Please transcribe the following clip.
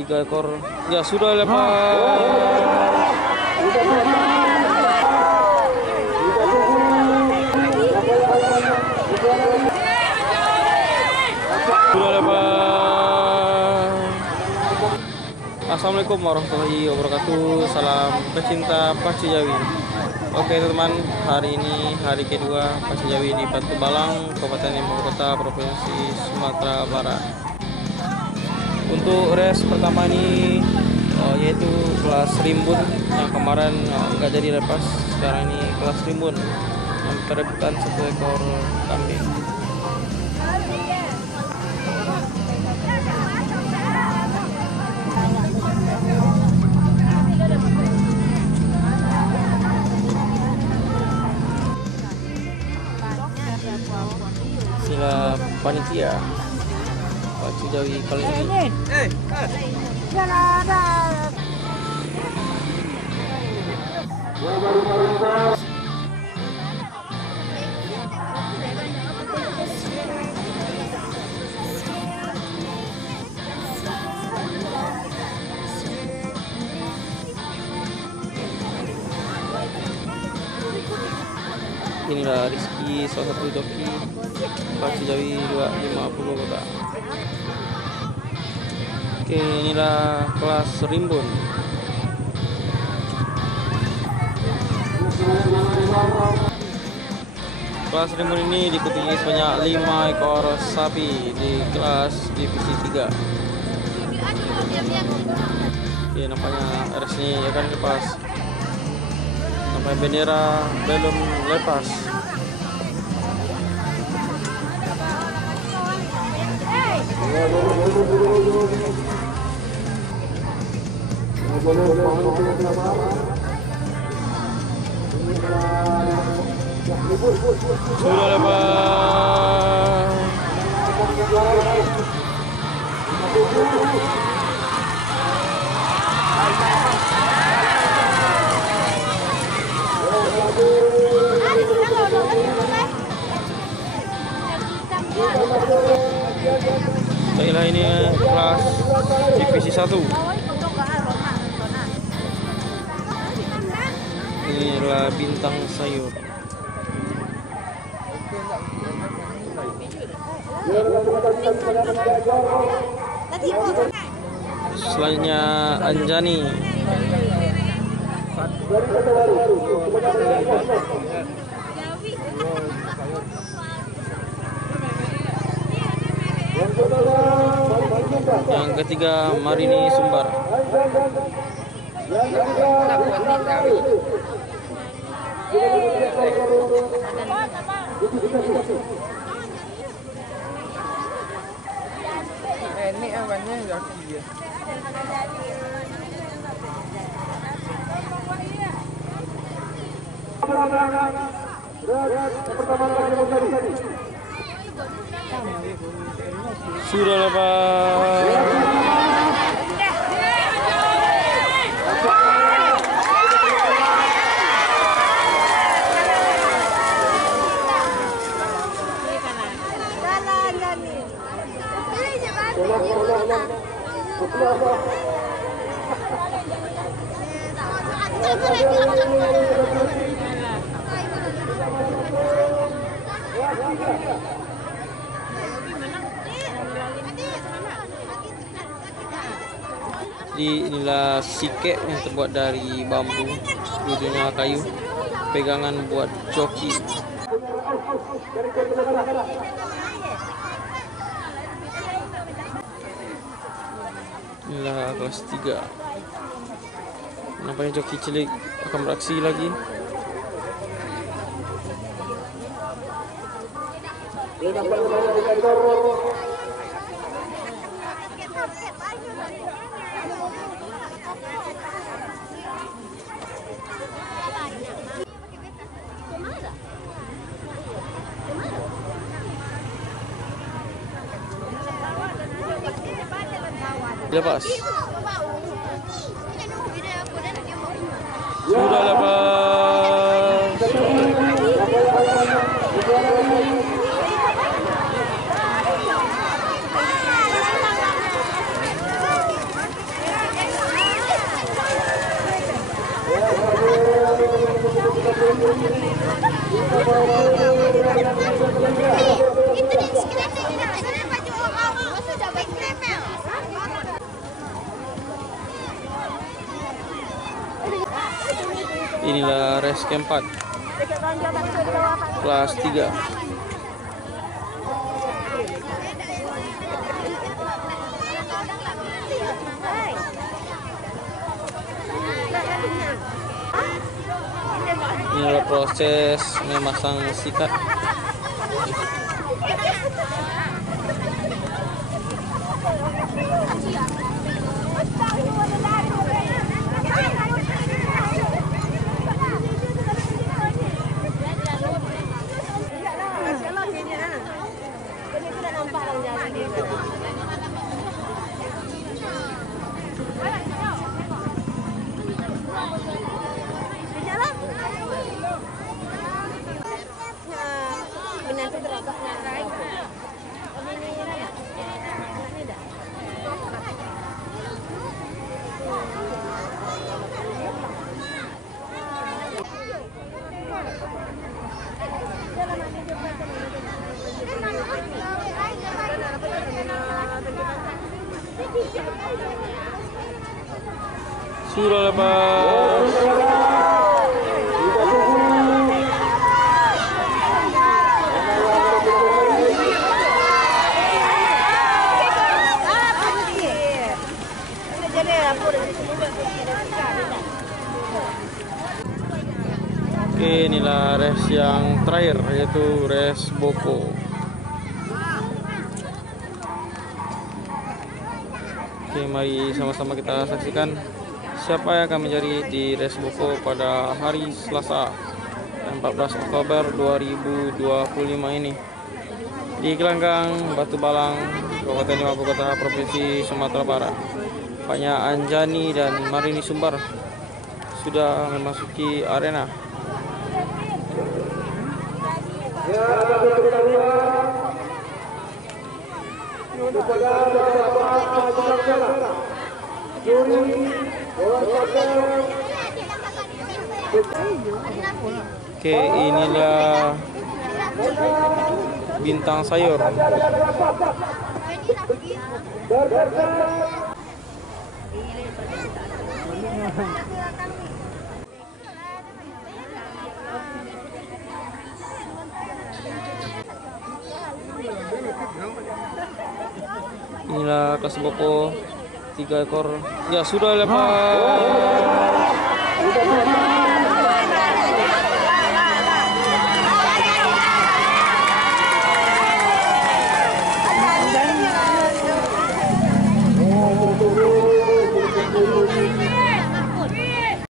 3 ekor. Ya, sudah lepas. Sudah lepas. Assalamualaikum warahmatullahi wabarakatuh. Salam pecinta pacu Jawi. Oke teman, hari ini hari kedua pacu Jawi di Batu Balang, Kabupaten Limbang Kota, Provinsi Sumatera Barat. Untuk race pertama ini yaitu kelas rimbun yang kemarin nggak jadi lepas. Sekarang ini kelas rimbun memperebutkan 1 ekor kambing. Sila panitia pacu Jawi kali ini. Inilah Rizky, salah satu joki pacu Jawi 250 kota. Oke, inilah kelas rimbun. Kelas rimbun ini diikuti sebanyak 5 ekor sapi di kelas divisi 3. Oke, nampaknya resmi akan lepas. Sampai bendera belum lepas. Sudah lepas. Baiklah, ini kelas divisi 1. Inilah bintang sayur. Selanjutnya Anjani. Yang ketiga Marini Sumbar. Ini awalnya joki dia. Sudah lepas. Jadi inilah sikek yang terbuat dari bambu, ujungnya kayu, pegangan buat joki. Inilah kelas 3. Nampaknya joki cilik akan beraksi lagi. Lepas. Sudah lepas. Inilah race keempat, kelas 3. Inilah proses memasang sikat. Sudah lepas. Oke, inilah race yang terakhir, yaitu race Boko. Oke, mari sama-sama kita saksikan siapa yang akan menjadi di race Boko pada hari Selasa 14 Oktober 2025 ini di Gelanggang, Batu Balang, Kabupaten Ibu Kota, Provinsi Sumatera Barat. Banyak Anjani dan Marini Sumbar sudah memasuki arena. Oke, inilah bintang sayur. Inilah kelas Boko 3 ekor. Ya, sudah lepas.